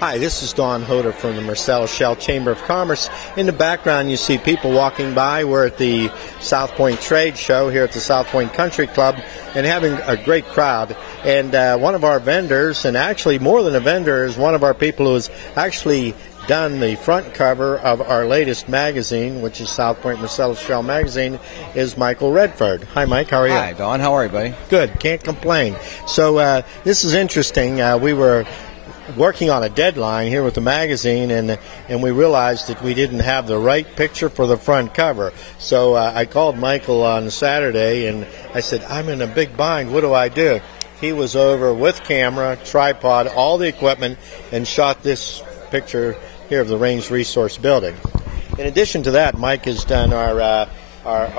Hi, this is Don Hodor from the Marcellus Shell Chamber of Commerce. In the background, you see people walking by. We're at the Southpointe Trade Show here at the Southpointe Country Club and having a great crowd. And one of our vendors, and actually more than a vendor, is one of our people who has actually done the front cover of our latest magazine, which is Southpointe Marcellus Shell Magazine, is Michael Redford. Hi, Mike. How are you? Hi, Don. How are you, buddy? Good. Can't complain. So this is interesting. We were working on a deadline here with the magazine, and we realized that we didn't have the right picture for the front cover. So I called Michael on Saturday, and I said, I'm in a big bind. What do I do? He was over with camera, tripod, all the equipment, and shot this picture here of the Range Resource Building. In addition to that, Mike has done our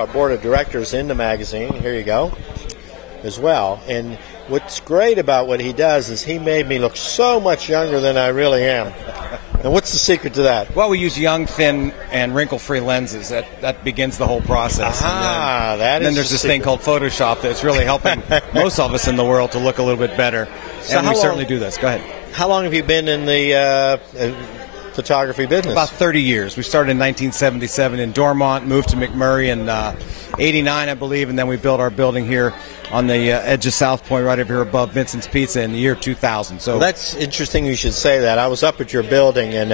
board of directors in the magazine. Here you go, as well. And what's great about what he does is he made me look so much younger than I really am. And what's the secret to that? Well, we use young, thin, and wrinkle-free lenses. That begins the whole process. And then there's this thing called Photoshop that's really helping most of us in the world to look a little bit better. So and we certainly do this. Go ahead. How long have you been in the photography business? About 30 years. We started in 1977 in Dormont, moved to McMurray in 89, I believe, and then we built our building here on the edge of Southpointe, right over here above Vincent's Pizza in the year 2000. So that's interesting you should say that. I was up at your building, and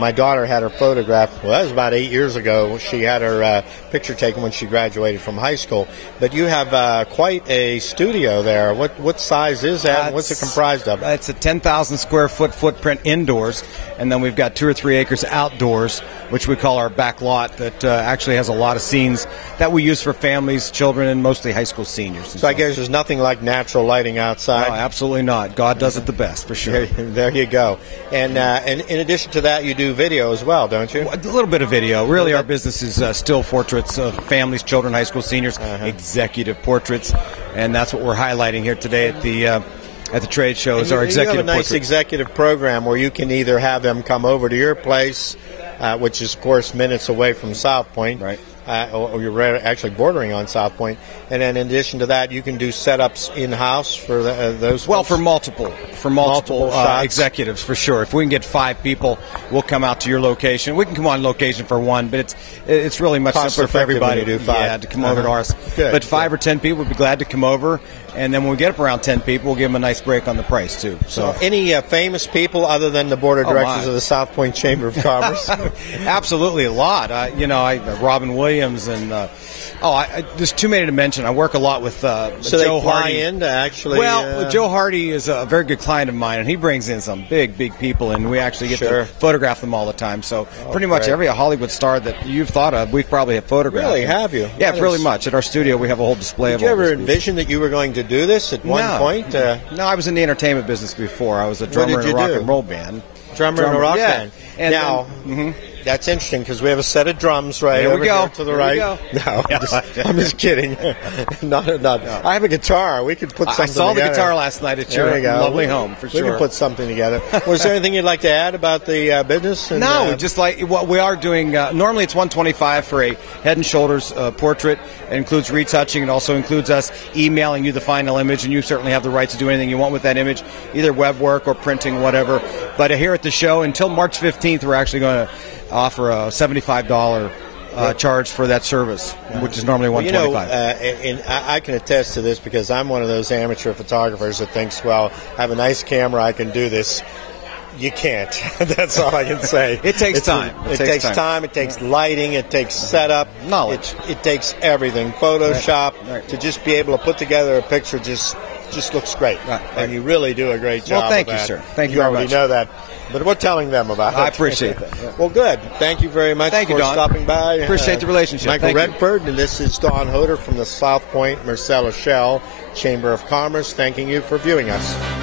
my daughter had her photograph. Well, that was about 8 years ago. She had her picture taken when she graduated from high school. But you have quite a studio there. What size is that, and what's it comprised of? It's a 10,000 square foot footprint indoors, and then we've got 2 or 3 acres outdoors, which we call our back lot, that actually has a lot of scenes that we use for families, children, and mostly high school seniors. So I guess there's nothing like natural lighting outside? No, absolutely not. God does it the best, for sure. There you go. And in addition to that, you do video as well, don't you? A little bit of video. Really, our business is still portraits of families, children, high school seniors, executive portraits, and that's what we're highlighting here today at the trade show. Is our executive You have a nice portrait. Executive program where you can either have them come over to your place, which is, of course, minutes away from Southpointe. Right. Or you're actually bordering on Southpointe, and then in addition to that, you can do setups in-house for those. Well, folks? for multiple executives, for sure. If we can get 5 people, we'll come out to your location. We can come on location for 1, but it's really much simpler for everybody to do 5. Yeah, to come over to ours. Good, but 5 or 10 people would be glad to come over, and then when we get up around 10 people, we'll give them a nice break on the price too. So, any famous people other than the board of directors of the Southpointe Chamber of Commerce? Absolutely, a lot. Robin Williams and there's too many to mention. I work a lot with so Joe they fly Hardy. in to actually. Well, Joe Hardy is a very good client of mine, and he brings in some big people, and we actually get to photograph them all the time. So pretty much every Hollywood star that you've thought of, we've probably have photographed. Really, have you? Yeah, really much. At our studio, we have a whole display of all Did you ever these envision that you were going to do this at one point? No, I was in the entertainment business before. I was a drummer in a rock and roll band. Drummer in a rock band. And now, that's interesting because we have a set of drums right over here to the right. No, I'm just kidding. Not. I have a guitar. We could put something together. I saw the guitar last night at your lovely home, for sure. We can put something together. Was there anything you'd like to add about the business? No, just like what we are doing. Normally it's $125 for a head and shoulders portrait. It includes retouching. It also includes us emailing you the final image, and you certainly have the right to do anything you want with that image, either web work or printing, whatever. But here at the show, until March 15th, we're actually going to offer a $75 charge for that service, which is normally $125. And I can attest to this because I'm one of those amateur photographers that thinks, well, I have a nice camera, I can do this. You can't. That's all I can say. It takes time. It takes time. It takes lighting. It takes setup. Knowledge. It takes everything. Photoshop. Right. To just be able to put together a picture just looks great. Right. And you really do a great job. Well, thank you, sir. Thank you very much. You already know that. But we're telling them about it. I appreciate that. Yeah. Well, good. Thank you very much for stopping by. Appreciate the relationship. Michael Redford, and this is Don Hodor from the Southpointe Marcellus Shell Chamber of Commerce, thanking you for viewing us.